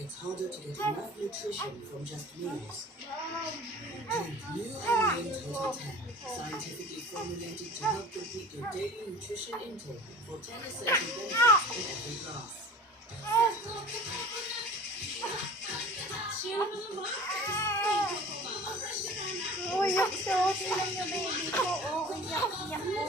it's harder to get enough nutrition from just meals. Drink new and named Total 10, scientifically formulated to help complete your daily nutrition intake for 10 essential benefits in every glass. Uyak siya. Tingnan niyo baby ko. Oh, iyak-iyak ko.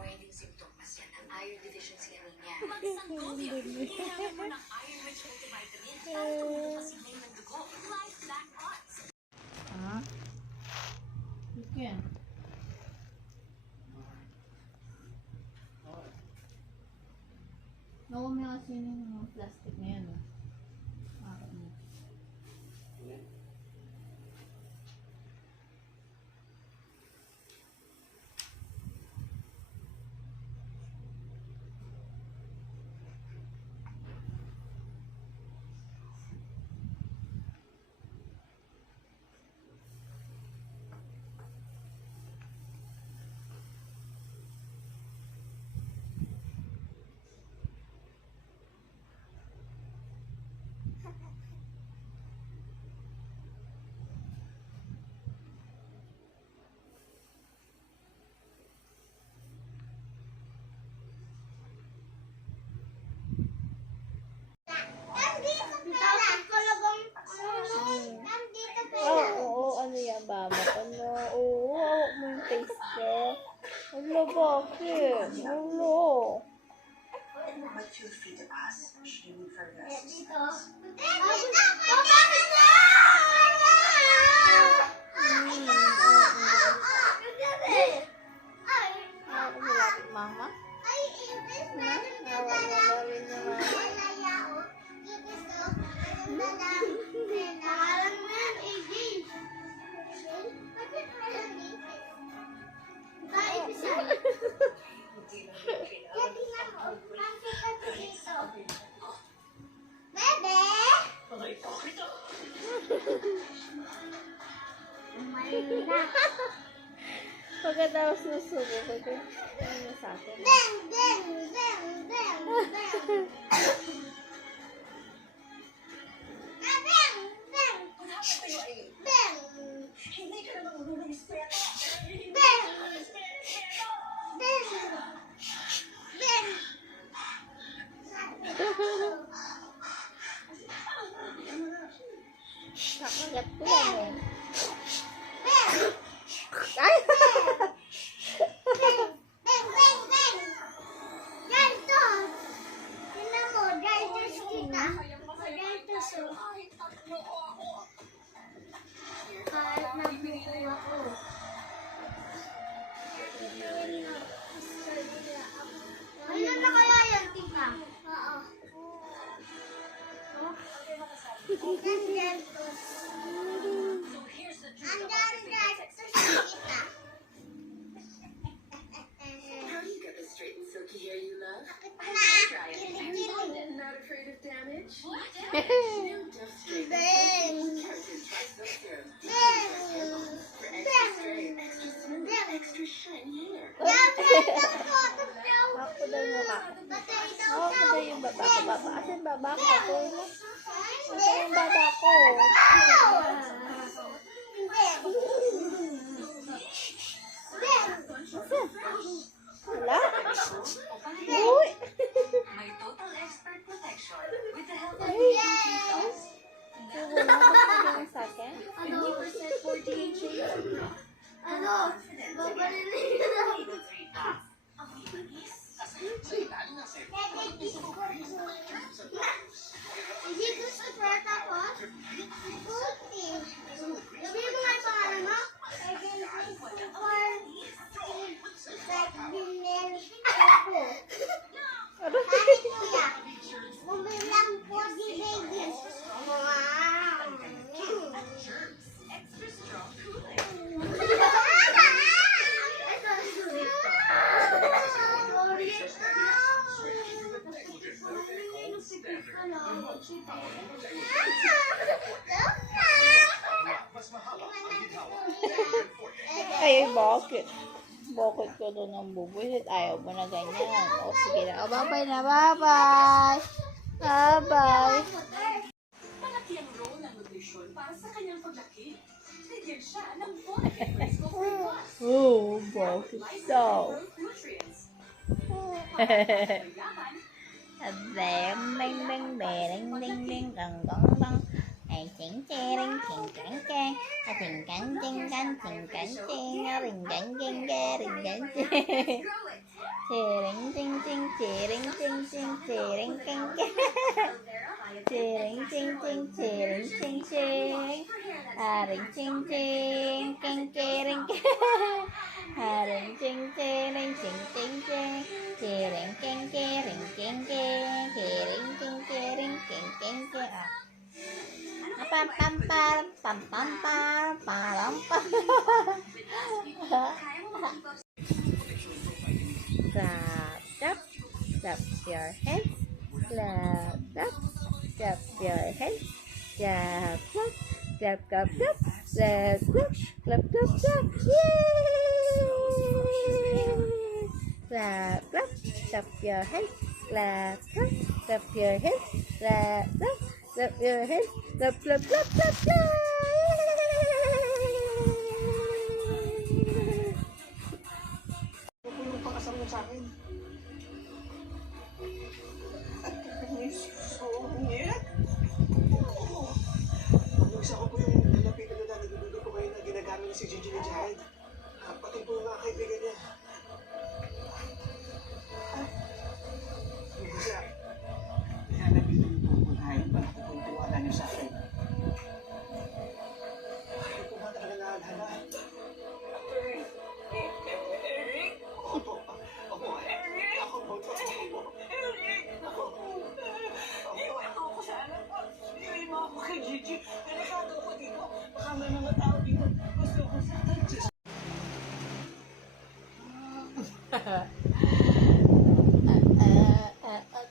Pwedeng simptomas yan ng iron deficiency anemia. Mag-Sangolia. Kailangan mo ng iron-rich multivitamin para tumulong pasilay ng dugo. Life Black Pots. Ikan. Naumi kasi yung plastic na yan. Oo, ano yan, Baba? Ano? Oo, hawak mo yung face ko. Wala, bakit? Wala. But feel free to ask. Should you need further assistance? Hawak mo lapit, Mama? Hawak mo lapit na, Mama? Pagkatapos susubo ko ito. Ano sa akin? Hindi ka naman marunong respeto. Kakagat ko yan eh. Ay! So here's the truth about your favorite sex. How do you get the straight and silky hair you love? Try it. Not afraid of damage? What? New Dove Straight and Silky Keratin Tri-Silk Serum. For extra straight, extra smooth, extra shiny hair. Ako daw yung mukha ko. Ako daw yung baba ko. Baba. Asan baba ko? Asan yung baba ko? Wala? Uy! May total expert protection with the help of Uy! sauce. Wala ka yung sa akin? 50% for DHA. Extra strong cooling. Ay, bakit? Bakit ko doon ang bubusit? Ayaw mo na ganyan. O, sige na. O, bye-bye na. Bye-bye. Bye-bye. Malaki ang role ng nutrisyon para sa kanyang paglaki. Bigyan siya ng folic and Fresco Free Plus. Oh, bakit daw? Nutrients. Bang, bang, bang, bang, ding, ding, dong, dong, dong. Ay, ting, ting, ting, ting, ting. A ting, kan, ting, kan, ting, kan, ting. A ring, kan, ting, ka, ring, kan, ting. Ting, ting, ting, ting, ting, ting, ting, ting, ting. Ting, ting, ting, ting, ting, ting. A ring, ting, ting, ting, ting, ting. A ring, ting, ting, ting, ting, ting, ting. Ting, ting, ting, ting, ting, ting. Ting, ting, ting, ting, ting, ting. Pam pam pam pam pam pam pam pam. Clap, clap, clap your hands. Clap, clap, clap your hands. Clap, clap, clap, clap, clap. Let's clap, clap, clap, clap. Yay! Clap, clap, clap your hands. Clap, clap, clap your hands. Clap, clap. Clap your hands. Clap, clap, clap, clap, clap. Ano po yung pakasal mo sa akin? So, yeah. Pag-uisa ko po yung lalapitan na nadududo ko ngayon na ginagamit ni si Gigi ni Jared. Pati po yung mga kaibigan niya. Isa, ihanapin ko yung pupuntahin para kukuntiwala niyo sa akin. Ayaw ko ba talaga naalala? Eric! Opo, opo, Eric! Ako po to. Eric! Ako po. Iwan ko ko sana. Iwan mo ako kay Gigi. Delikado ko dito. Baka may mga tao dito. Gusto ko sa Diyos.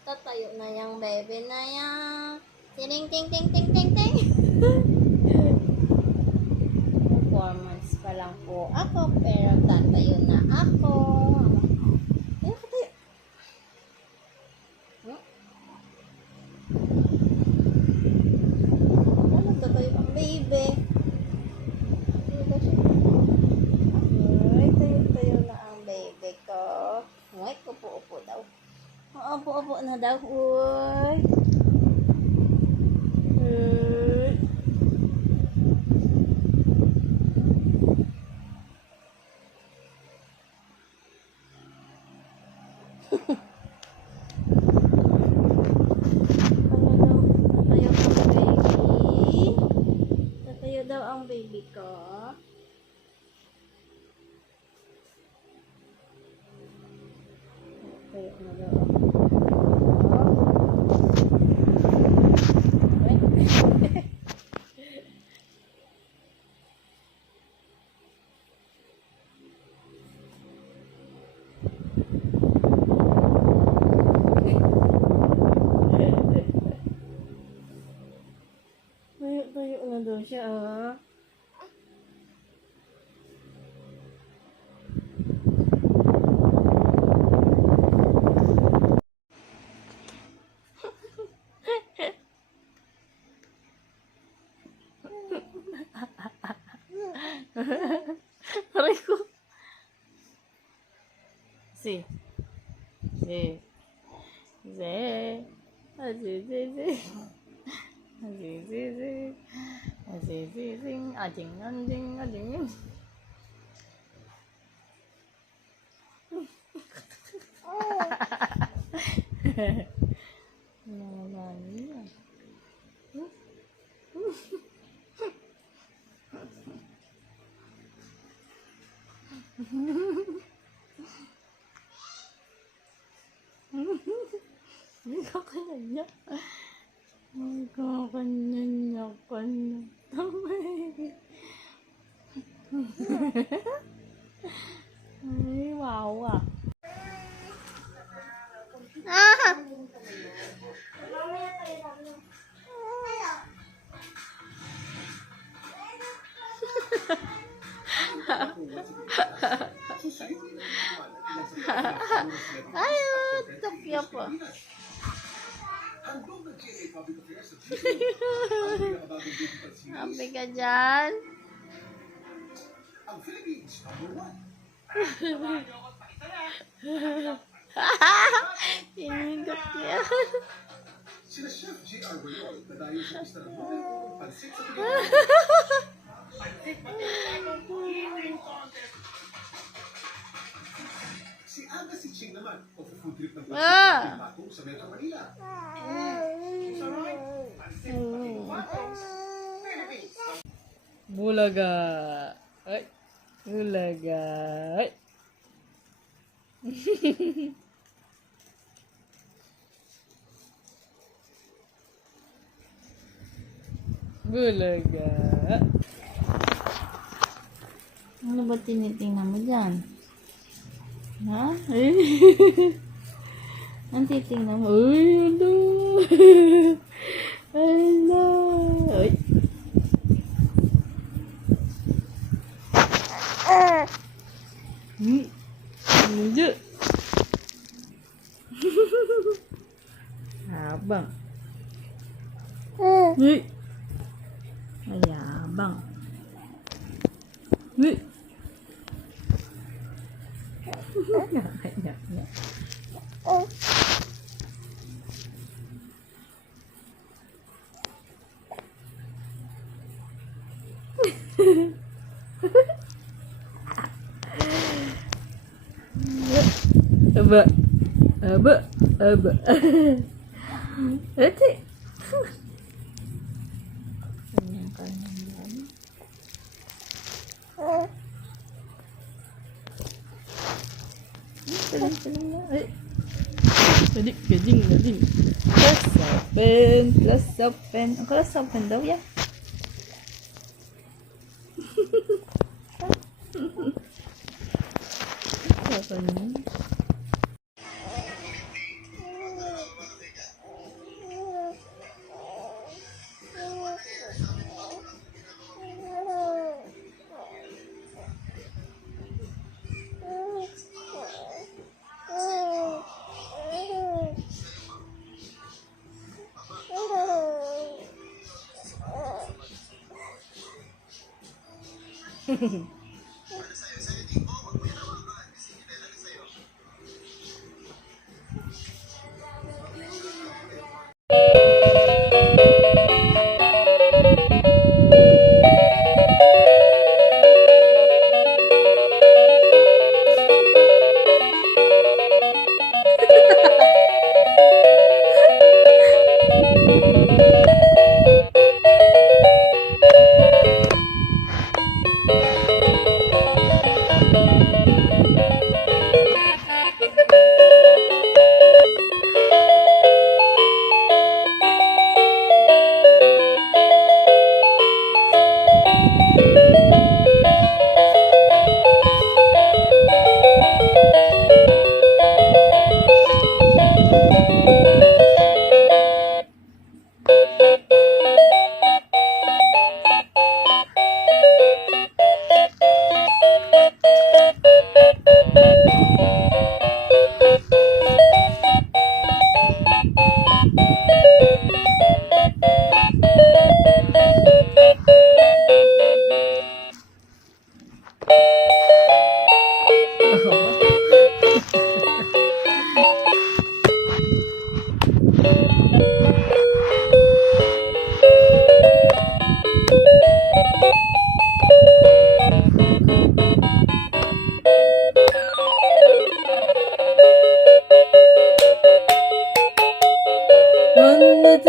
Tatayo na yung baby na yan. Ting, ting, ting, ting, ting, ting. Performance pa lang po ako, pero tatayo na ako. Ay, nakatayo. Ano, tatayo ang baby. Ay, tayo na ang baby ko. Ay, upo-upo daw. Upo-upo na daw. Uy. Uy. Tatayo daw ang baby ko. Tatayo na daw ang baby ko. Wait. Si. Si. Si. Si. Si. Si. Si. Si. Si. Si. Si. Sing. Ajing. Anjing. Ajing. Namanya. Kakaknya. Kakaknya kan. Ay, wow ah. Ayo, Tokyo po. Happy ka dyan? Hinigot niya. Sila Chef J.R. Royal, nadayo sa pista ng pansit sa Si Aga si Ching naman, food trip ng patong sa Metro Manila. Bulaga. Ay. Bulaga. Ay. Bulaga. Ano ba tinitingnan mo dyan? Ha? Ang titingnan mo. Ay, ano? Ano? Ay. Hindi. Abang. Ay. Mayabang. Ay. Aba. Aba. Aba. Ate. Kanyang kanan. Saling na. Ay. Gading. Close open. Ang close open daw yan. Open.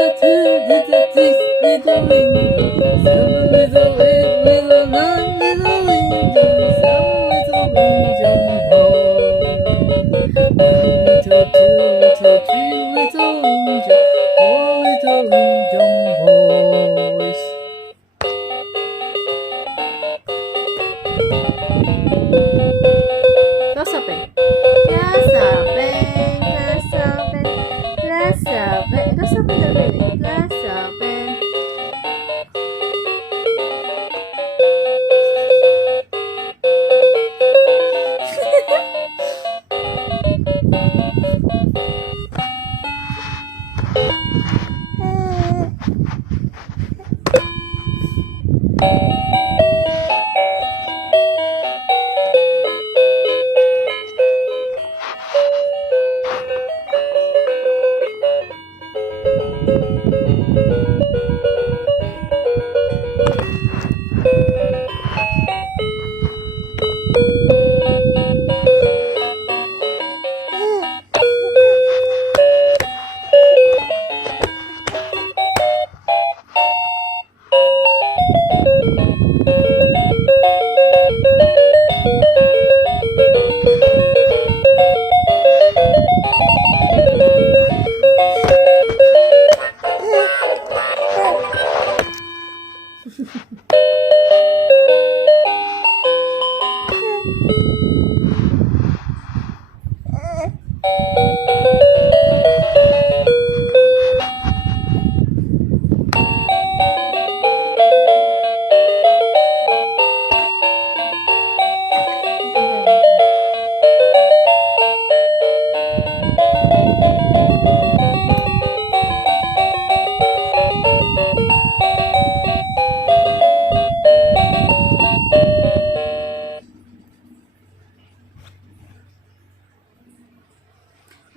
little two, little six, little angels. Seven little eight, little nine, little angels. Seven little angel boys. One little two, little three, little angel. Four little angel boys. Gossiping. Gossiping. Gossiping. Gossiping. Gossiping the baby. Gossiping.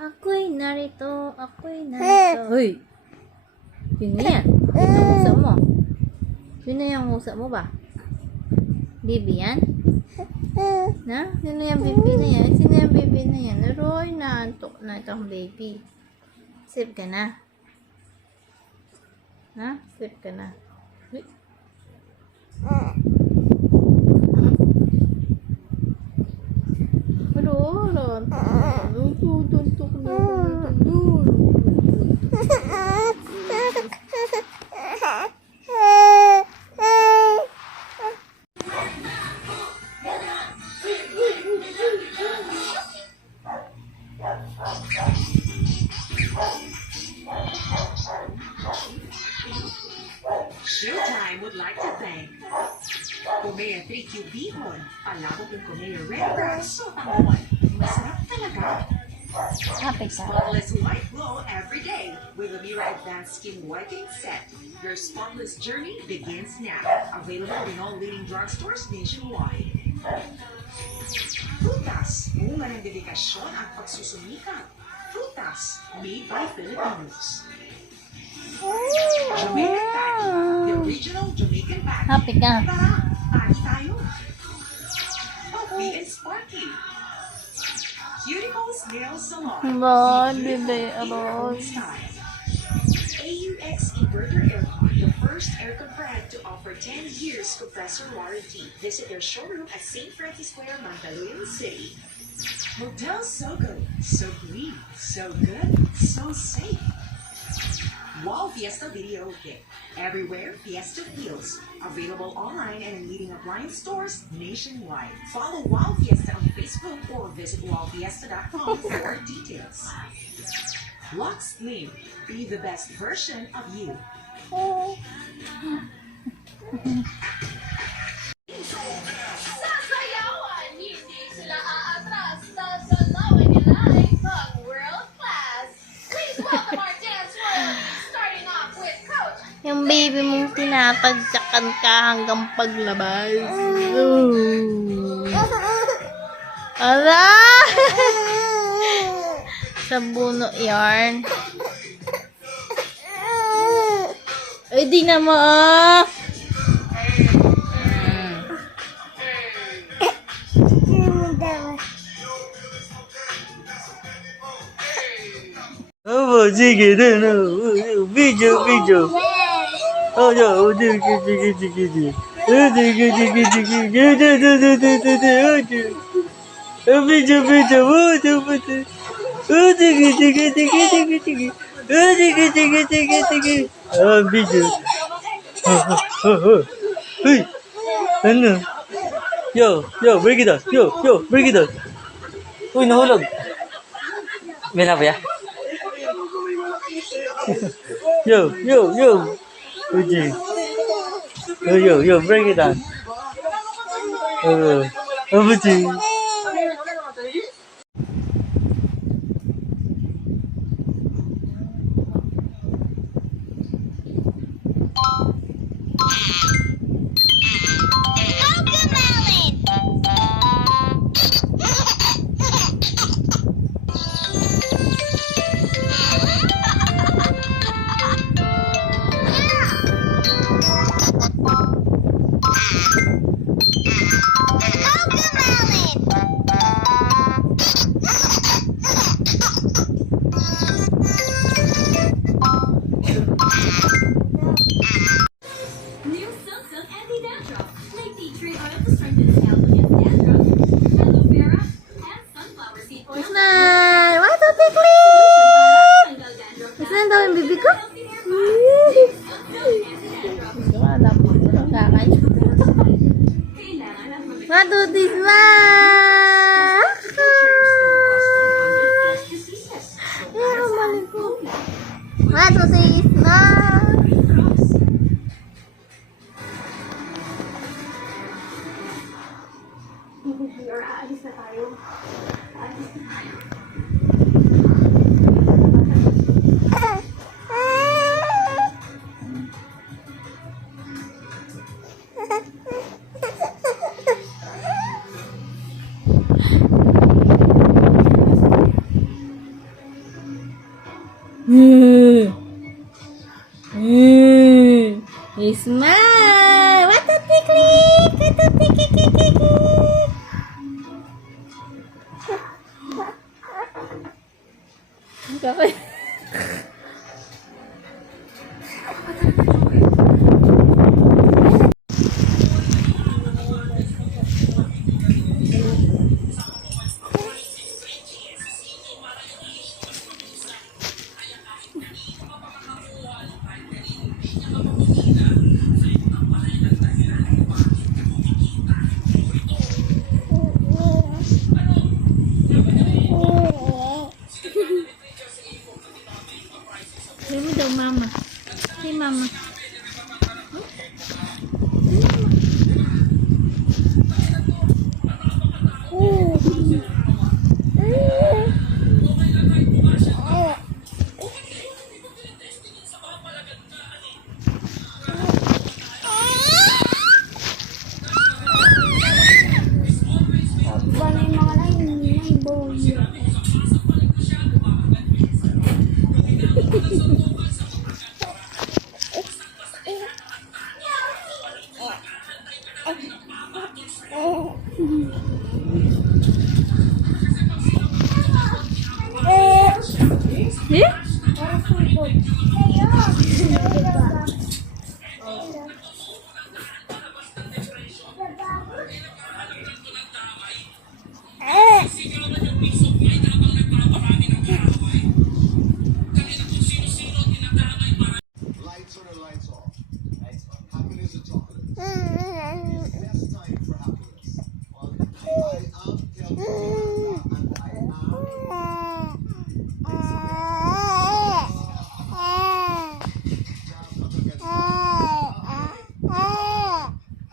Ako'y narito, ako'y narito. Hoy! Sino yan? Sino yung usap mo? Sino yung usap mo ba? Bibi yan? Na? Sino yung bibi na yan? Sino yung bibi na yan? Roy, naantok na itong baby. Sip ka na. Ha? Sip ka na. Uy. Showtime would like to thank Comea 3Q Bihon, palabok ng Comea Red Rice, Sotangon. Masarap talaga. Kapit ka. Spotless white glow every day with a Mira Advanced Skin Whitening Set. Your spotless journey begins now. Available in all leading drugstores nationwide. Frutas, bunga ng dedikasyon at pagsusumikap. Frutas, made by Filipinos. Jamaican Patty, the original Jamaican Patty. Happy ka. Tara, patty tayo. Puffy and Sparky. Cuticles Nail Salon. Ba, Beautiful bebe, in your own aroy. style. AUX Inverter Aircon, the first aircon brand to offer 10 years compressor warranty. Visit their showroom at St. Francis Square, Mandaluyong City. Hotel Sogo, so green, so good, so safe. Wow Fiesta Video Kit. Everywhere Fiesta feels. Available online and in leading appliance stores nationwide. Follow Wow Fiesta on Facebook or visit wowfiesta.com for more details. Lux Slim. Be the best version of you. Sasayawan, hindi sila aatras. Sasalawin nila ay pag-world class. Please welcome our dance royalty, starting off with Coach. Yung baby mong tinatagyakan ka hanggang paglabas. Ala! Sa buno yarn. Ay, di na mo, ah! Baba. Oh, sige, video. Oh, no, sige. Video. Oh, sige. Oh, video. Uy, ano? Yo, break it out. Uy, nahulog. Mena ba ya? Yo. Uji. Yo, break it down. Uji. New Silk Anti-Dandruff. May tea tree oil to strengthen scalp against dandruff. Aloe vera and sunflower seed oil. Ismail, why to tickly? Tanggal dandruff. Ismail daw yung bibi ko? Wala po. Kakain. Kailangan at mabigay What to Ismail? diseases. Pero mali ko. What to Ismail? Aalis na tayo. Ismail, what to tickly? Kakay. Sabi daw mama. Si mama. Lights on or lights off? Happiness or chocolate? Best time for happiness. I am telling you, and I am.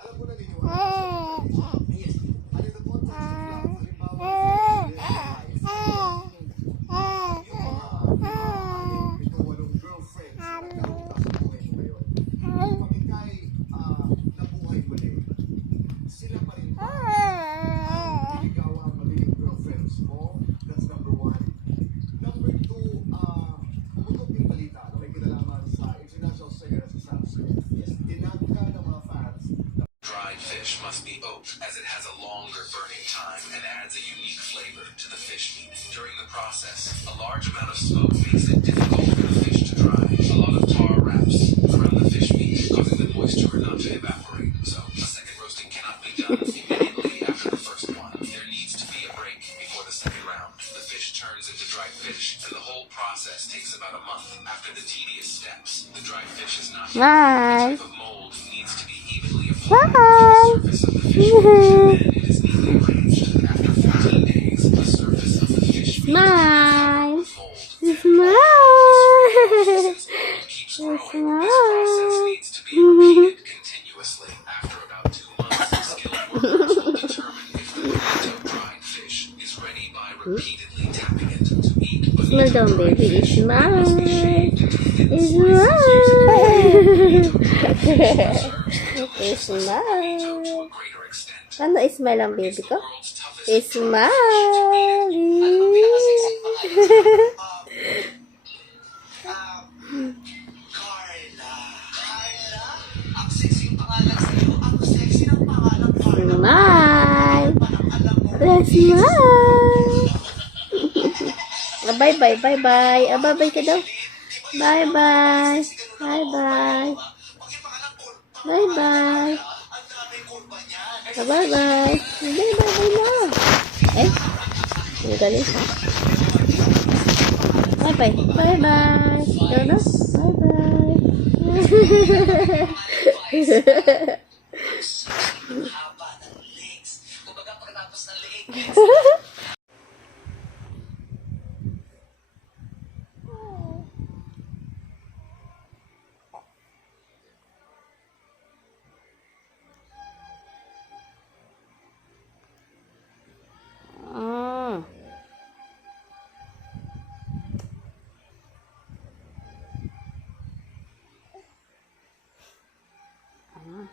Alam mo na ninyo, alin na po ang walong girlfriends na nagkakaroon sa buhay mo ngayon. Pag ika'y nabuhay mali, sila pa rin ba? Ikaw ang magiging girlfriends mo. That's number one. Number two, umutok yung balita na may kinalaman sa international singer sa Samsung. Tinangka ng mga fans na Dried fish must be oaked as it has a longer burning time and adds a unique flavor to the fish meat. During the process, a large amount of smoke makes it difficult fish, and the whole process takes about a month. After the tedious steps, the dried fish is not Smile. the type of mold needs to be evenly applied to the surface of the fish, and then it is neatly arranged. After 14 days, the surface of the fish Smile. mold. Smile. Keeps growing. This process needs to be repeated continuously. After about 2 months, skilled workers will determine if the pimento dried fish is ready by repeatedly tapping it to eat. But Smile each down, dried baby. fish Smile. must be shaved into thin Smile. slices using to a Smile. greater extent. Paano smile ang baby ko? World's toughest Smile. Carla. Carla? Ang sexy yung pangalan sa'yo. Ang sexy ng pangalan, Carla. Smile. Parang alam mo. Smile. Bye bye, bye bye. Bye bye ka daw. Bye bye. Bye bye. Bye bye. Bye bye. Hindi, bye bye na. Eh? Ang galing. Bye bye. Bye bye. Ikaw na? Bye bye. Haba ng legs. Kumbaga pagkatapos ng leeg.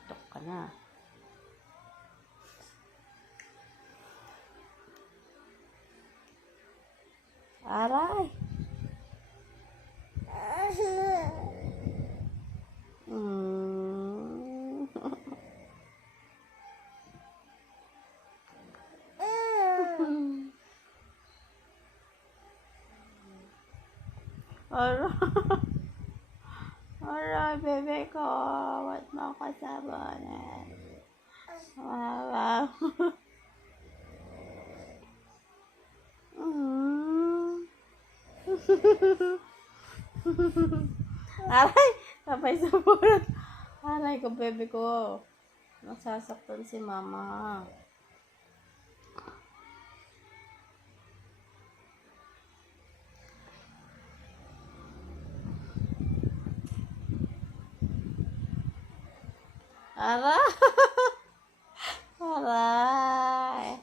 Tok ka na. Aray. Aray. Aray, bebe ko. Ba't mo ako sabonin? Wow. Aray, sabay sa bulat. Aray ko, bebe ko. Nasasaktan si mama. Aray. Aray.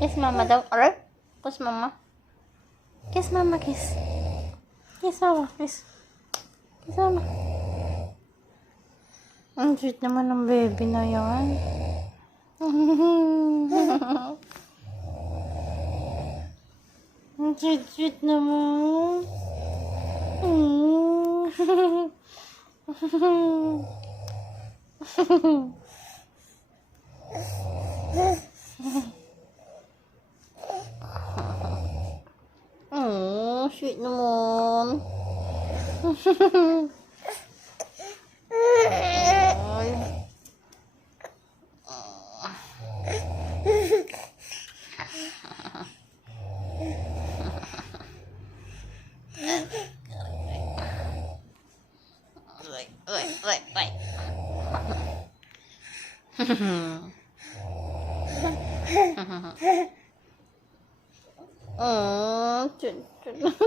Kiss mama daw. Aray. Kiss mama. Kiss mama, kiss. Kiss mama, kiss. Kiss mama. Ang sweet naman ng baby na yan. Ang sweet naman. Sweet naman. Ay. Wait.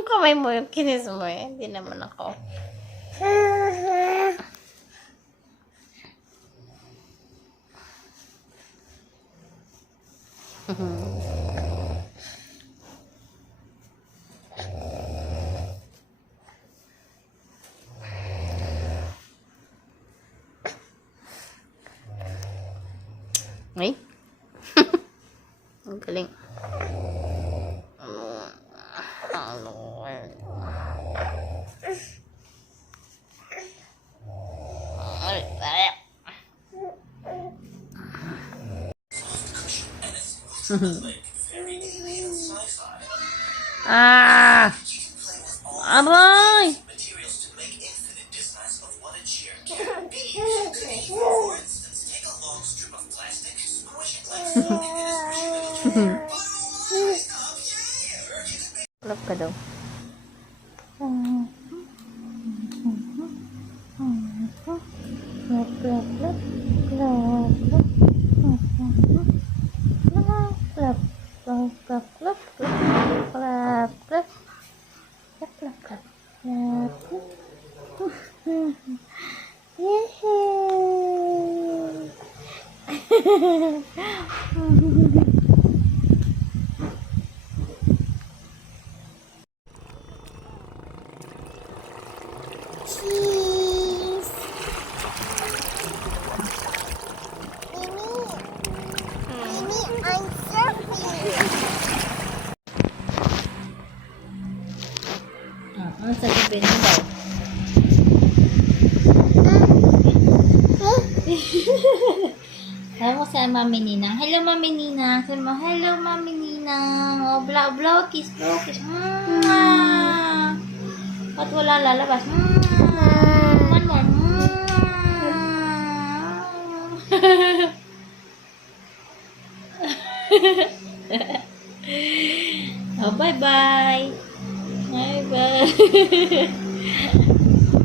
Kamay mo yung kinis mo eh. Hindi naman ako. Ay. Ang galing. Ah! Aray! Materials to make infinite designs of what a chair can be. For instance, take a long strip of plastic, squish it like so, and it is ready. Love ka daw. Love, love, love, love, love. Love, love, love, love, love, love, love. Love, love, love, love. Yay! Cheese. Mimi, I'm surfing. Ano sasabihin mo daw? Sabi mo sa Mami Ninang. Hello, Mami Ninang. Sabi mo, hello, Mami Ninang. Oh, blow, kiss, blow, kiss. Ba't wala lalabas? One more. Oh, bye-bye. Bye-bye.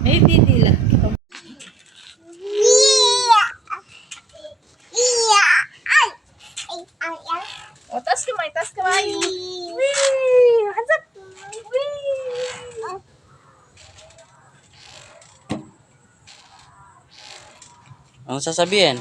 May titila. O, taas kamay, taas kamay. Wee! Hands up. Wee! Anong sasabihin?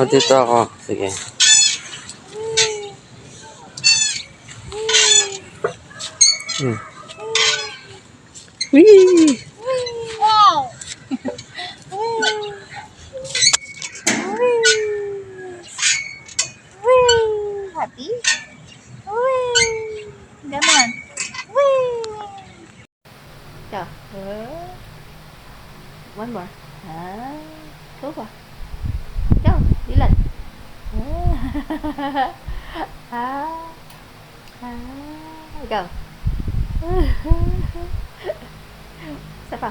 Oh, dito ako. Sige. Wee! Happy? Come on. Go. One more. Go pa. Go. Dilan. Go. Isa pa.